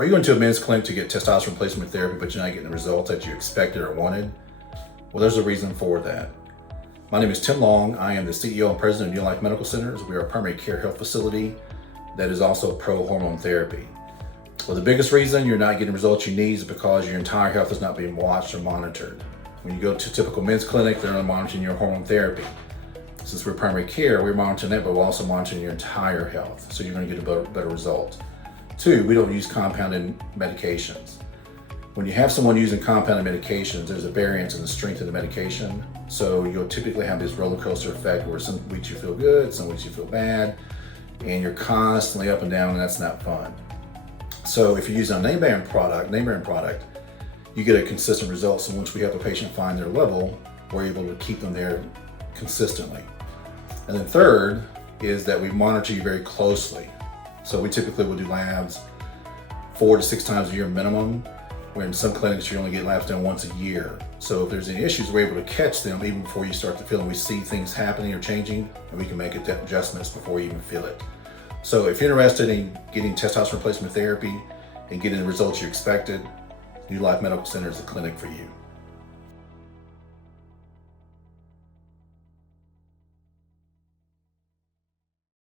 Are you going to a men's clinic to get testosterone replacement therapy, but you're not getting the results that you expected or wanted? Well, there's a reason for that. My name is Tim Long. I am the CEO and president of New Life Medical Centers. We are a primary care health facility that is also pro-hormone therapy. Well, the biggest reason you're not getting results you need is because your entire health is not being watched or monitored. When you go to a typical men's clinic, they're not monitoring your hormone therapy. Since we're primary care, we're monitoring that, but we're also monitoring your entire health. So you're going to get a better result. 2, we don't use compounded medications. When you have someone using compounded medications, there's a variance in the strength of the medication. So you'll typically have this roller coaster effect where some weeks you feel good, some weeks you feel bad, and you're constantly up and down, and that's not fun. So if you use a name brand product, you get a consistent result. So once we help a patient find their level, we're able to keep them there consistently. And then 3rd is that we monitor you very closely. So we typically will do labs 4 to 6 times a year minimum, where in some clinics you only get labs done once a year. So if there's any issues, we're able to catch them even before you start to feel them. We see things happening or changing, and we can make adjustments before you even feel it. So if you're interested in getting testosterone replacement therapy and getting the results you expected, New Life Medical Center is the clinic for you.